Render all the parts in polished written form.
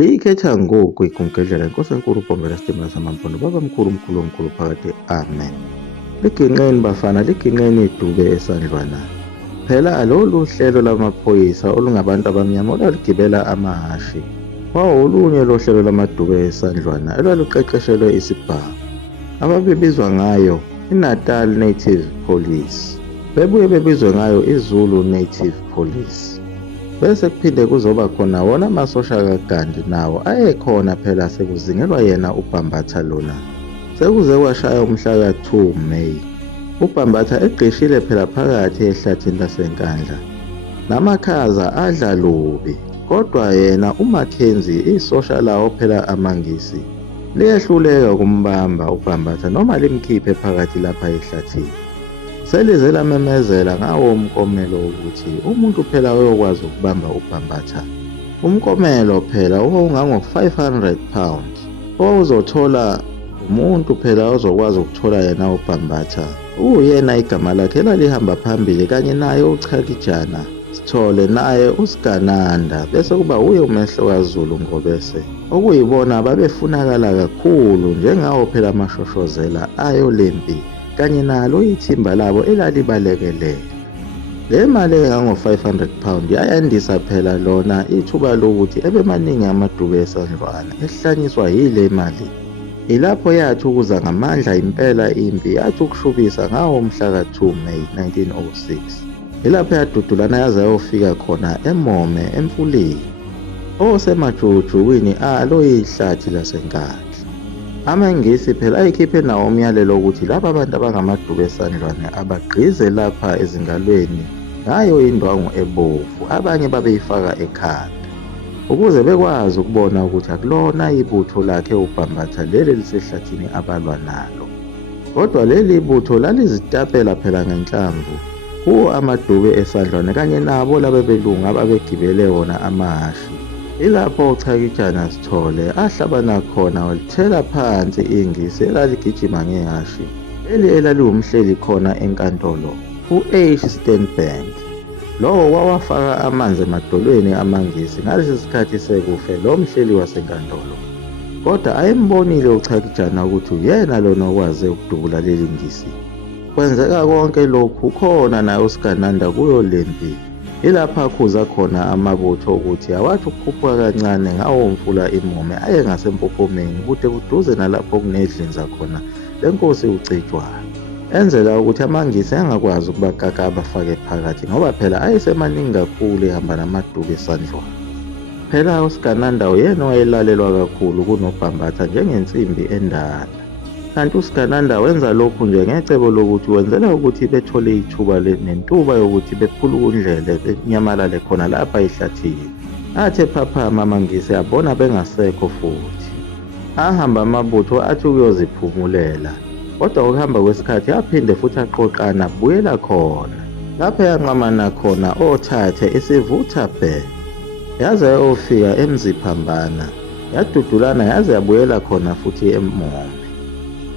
Liyikhetha ngoku igumgedlela inkosi enkulu uBhombela Sithembiso Samampondo babamkhulu mkhulu omkhulu phakade amen. Liginqeni bafana liginqeni idube esandlwana. Phela lolu hlelo lamaphoyisa olungabantu abamnyama olwaligibela amahashi olunye lohlelo lamadube esandlwana elwaluqeqeshelwe isibhamu ababebizwa ngayo iNatal Native Police, bebuye bebizwe ngayo iZulu Native Police. Bese kuphinde kuzoba khona wona amasosha kaGandhi nawo ayekhona phela sekuzingelwa yena uBhambatha lona. Sekuze kwashaya umhla ka-2 May. uBhambatha egqishile phela phakathi ehlathini laseNkandla. Namakhaza adla lubi, kodwa yena uMackenzie isosha lawo phela amangisi liyehluleka ukumbamba uBhambatha noma limkhiphe phakathi lapha ehlathini. Selize lamemezela ngawo umkomelo ukuthi umuntu phela uyokwazi ukubamba uBhambatha. Umkomelo phela ungango-500 pounds owawuzothola umuntu phela ozokwazi ukuthola yena uBhambatha. Uyena igama lakhe elalihamba phambili kanye naye uChakijana Sithole naye uSgananda, bese kuba uye umehlo kaZulu Ngobese, okuyibona babefunakala kakhulu njengawo phela amashoshozela ayo lempi kanye nalo ithimba labo elalibalekele. Le mali engango-500 pound yayandisa phela lona ithuba lokuthi ebemaningi amadube esandlwana ehlanyiswa yile mali. Ilapho yathi ukuza ngamandla impela impi yathi ukushubisa ngawo umhla ka-2 May 1906. Ilapho yadudulana yaze yayofika khona eMome Emfuleni osemajujukwini alo ihlathi laseNkandla. Amangisi phela ayikhiphe nawo umyalelo ukuthi laba abantu abangamadube esandlwane abagqize lapha ezingalweni ngayo indwangu ebovu, abanye babeyifaka ekhanda, ukuze bekwazi ukubona ukuthi akulona ibutho lakhe uBhambatha leli lisehlathini abalwa nalo. Kodwa leli butho lalizitapela phela ngenhlamvu kuwo amadube esandlwane kanye nabo laba belungu ababegibele wona amahashi. Ilapho uChakijana Sithole ahlabana khona walithela phansi ingisi elaligijima ngehashi leli elaliwumhleli khona enkantolo u-H. Steenberg. Lowo wawafaka amanzi emadolweni amangisi ngalesi sikhathi sekufe lo mhleli wasenkantolo, kodwa ayembonile uChakijana ukuthi uyena lona okwaze ukudubula leli ngisi. Kwenzeka konke lokhu khona naye uSgananda kuyo lempi. Ilapha akhuza khona amabutho ukuthi awathi ukukhuphuka kancane ngawo umfula iMome aye ngasempophomeni kude kuduze nalapho kunedlinza khona lenkosi uCetshwayo, enzela ukuthi amangisi angakwazi ukubakaka abafake phakathi ngoba phela ayesemaningi kakhulu ehamba namadube esandlwana. Phela uSgananda uyena owayelalelwa kakhulu kunoBhambatha njengensimbi endala, kanti uSgananda wenza lokhu nje ngecebo lokuthi wenzela ukuthi bethole ithuba nentuba yokuthi bephulukundlele benyamalale khona lapha ehlathini. Athe phaphama amangisi abona bengasekho futhi, ahamba amabutho athi ukuyoziphumulela, kodwa ukuhamba kwesikhathi aphinde futhi aqoqana abuyela khona lapho yanqamana khona othathe isivutha bhe, yaze yayofika eMziphambana, yadudulana yaze yabuyela khona futhi eMome.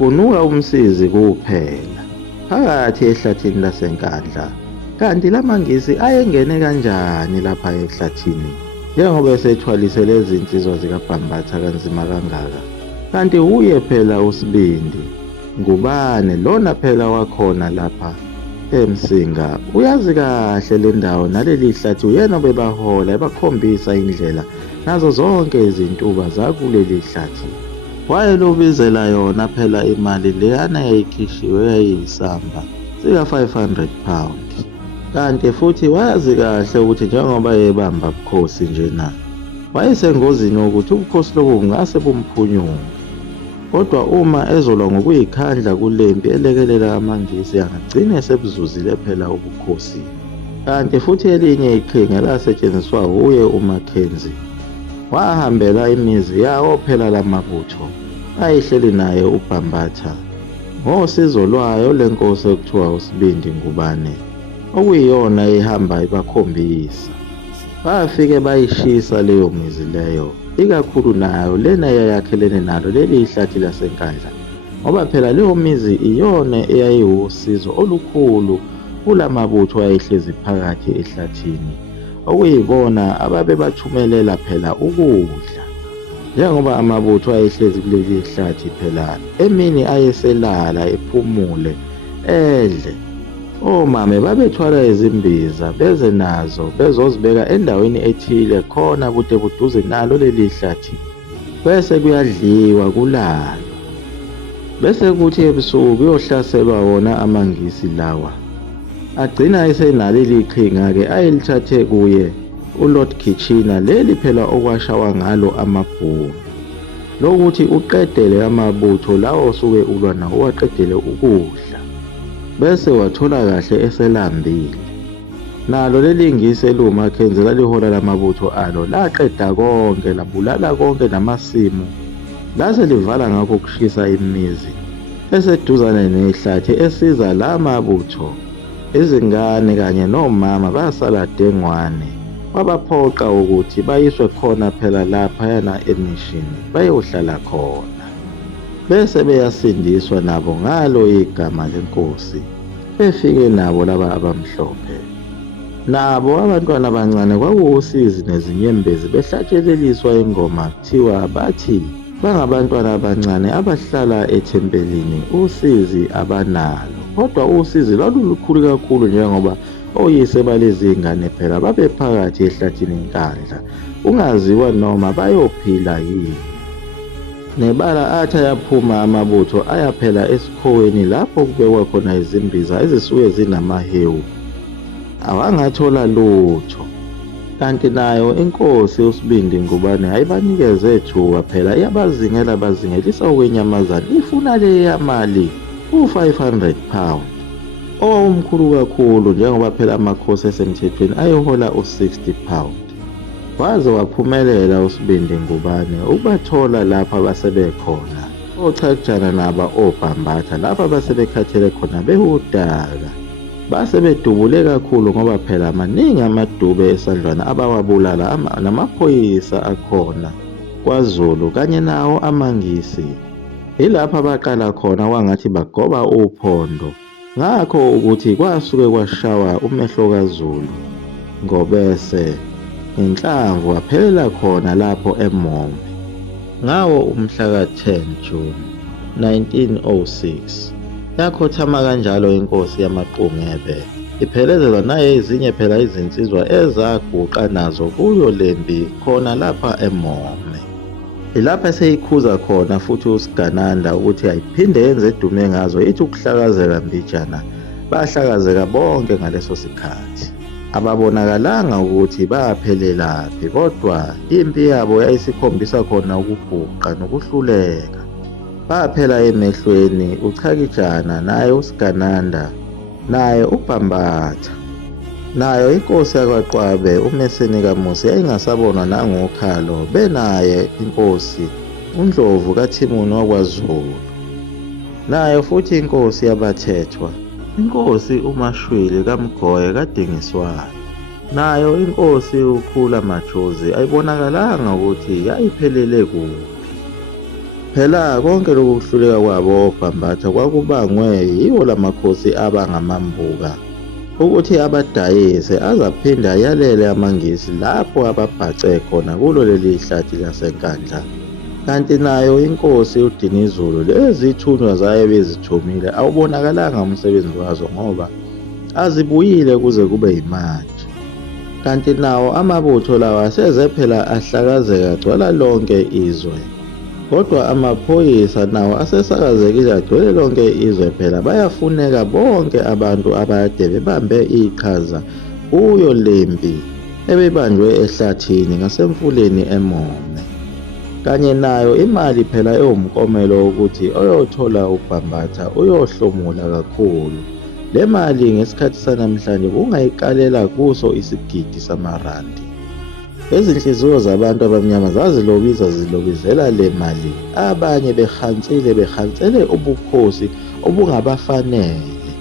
Kunuka umsizi kuphela phakathi ehlathini laseNkandla. Kanti lamangisi ayengene kanjani lapha ehlathini njengoba esethwalise lezi zinsizwa zikaBhambatha kanzima kangaka? Kanti uye phela uSibindi Ngubane lona phela wakhona lapha eMsinga. Uyazi kahle le ndawo naleli hlathi, uyena bebahola ebakhombisa indlela nazo zonke izintuba zakuleli hlathi. Wayelobizela yona phela imali leyana yayikhishiwe yayiyisamba sika-500 pounds. Kanti futhi wayazi kahle ukuthi njengoba yebamba bukhosi njena wayesengozini ukuthi ubukhosi lobu bungase bumphunyuke, kodwa uma ezolwa ngokuyikhandla kulempi elekelela amangisi angagcina esebuzuzile phela ubukhosi. Kanti futhi elinye iqhinga elasetshenziswa uye uMackenzie, wahambela imizi yawo phela lamabutho ayihleli naye uBhambatha ngosizo lwayo lenkosi ekuthiwa uSibindi Ngubane, okuyiyona ehamba ibakhombisa. Bafike bayishisa leyo mizi leyo, ikakhulu nayo lena eyakhelene nalo leli hlathi laseNkandla, ngoba phela leyo mizi iyona eyayiwusizo olukhulu kulamabutho ayehlezi phakathi ehlathini, okuyibona ababebathumelela phela ukudla Njengoba amabutho ayehlezi kuleli hlathi phela emini ayeselala ephumule edle, omame babethwala izimbiza beze nazo bezozibeka endaweni ethile khona bude buduze nalo leli hlathi, bese kuyadliwa kulalwe. Bese kuthi ebusuku kuyohlaselwa wona amangisi lawa. Agcina esenalo iqhinga-ke ayelithathe kuye uLord Kitchener, leli phela okwashawa ngalo amabhunu, lokuthi uqedele amabutho lawo osuke ulwa nawo, uwaqedele ukudla. Bese wathola kahle eselambile. Nalo leli ngisi eliwuMackenzie lalihola lamabutho alo laqeda konke, labulala konke namasimu, lase livala ngakho ukushisa imizi eseduzane nehlathi esiza la mabutho. Izingane kanye nomama basala dengwane, wabaphoqa ukuthi bayiswe khona phela laphayana emishini bayohlala khona. Bese beyasindiswa nabo ngalo igama lenkosi, befike nabo laba abamhlophe. Nabo abantwana abancane kwakuwusizi nezinyembezi behlatshelelisa ingoma kuthiwa bathi bangabantwana abancane abahlala ethempelini, usizi abanalo. Kodwa usizi lwalulukhulu kakhulu njengoba oyise balezi ngane phela babephakathi ehlathini enkandla, ungaziwa noma bayophila yini. Nebala athi ayaphuma amabutho ayaphela esikhoweni lapho kubekwa khona izimbiza ezisuke zinamahewu, awangathola lutho. Kanti nayo inkosi uSibindi Ngubane ayibanikeze ethuka phela, iyabazingela bazingelisa okwenyamazane, ifuna leya mali u-500 pound owawumkhulu kakhulu njengoba phela amakhosi esemthethweni ayehola u-60 pound. Waze waphumelela uSibindi Ngubane ukubathola lapha abasebekhona oChakijana naba oBhambatha, lapha abasebekhathele khona behudaka. Base bedubule kakhulu ngoba phela maningi amadube esandlwana abawabulala namaphoyisa akhona kwaZulu kanye nawo amangisi. Ilapha abaqala khona kwangathi bagoba uphondo, ngakho ukuthi kwasuke kwashawa umehlo kaZulu ngobese inhlamvu waphelela khona lapho eMombe ngawo umhla ka-10 June 1906. Yakhothama kanjalo inkosi yamaqungebe, iphelezelwa nayezinye phela izinsizwa ezaguqa nazo kuyo lempi khona lapha eMombe. Ilapha eseyikhuza khona futhi uSigananda ukuthi ayiphinde yenze edume ngazo, ithi ukuhlakazeka mbijana. Bahlakazeka bonke ngaleso sikhathi, ababonakalanga ukuthi baphelelaphi, kodwa impi yabo yayisikhombisa khona ukuguqa nokuhluleka. Baphela emehlweni uChakijana, naye uSigananda, naye uBhambatha. Nayo inkosi yakwaQwabe uMeseni kaMusi yayingasabonwa nangokhalo, benaye inkosi uNdlovu kaThimuni wakwaZulu, nayo futhi inkosi yabaThethwa, inkosi uMashwili kaMgoye kaDingiswayo, nayo inkosi uKhula Majozi ayibonakalanga ukuthi yayiphelele kuphi. Phela konke lokhu kuhluleka kwabo oBhambatha kwakubangwe yiwo lamakhosi abangamambuka ukuthi abadayise azaphinda ayalele amangisi lapho ababhace khona kulo leli hlathi lasenkandla. Kanti nayo inkosi uDinizulu lezi thunywa zayo bezithumile awubonakalanga umsebenzi wazo ngoba azibuyile kuze kube yimanje. Kanti nawo amabutho lawa aseze phela ahlakazeka agcwala lonke izwe, kodwa amaphoyisa nawo asesakazekile agcwele lonke izwe phela. Bayafuneka bonke abantu abade bebambe iqhaza kuyo lempi ebebanjwe ehlathini ngasemfuleni eMombe. Kanye nayo imali phela ewumkomelo ukuthi oyothola uBhambatha uyohlomula kakhulu. Le mali ngesikhathi sanamhlanje kungayikalela kuso isigidi samarandi. Izinhliziyo zabantu abamnyama zilobizela le mali, abanye behansele ubukhosi obungabafanele,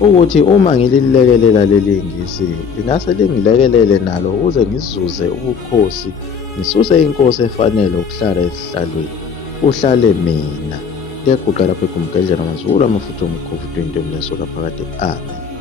ukuthi uma ngililekelela leli ngisi lingase lingilekelele nalo ukuze ngizuze ubukhosi, ngisuse inkosi efanele ukuhlala esihlalweni, uhlale mina. Liyaguqa lapho eGumgedlela amaZulu amafutha omkhofu 20 umleso laphakade. Amen.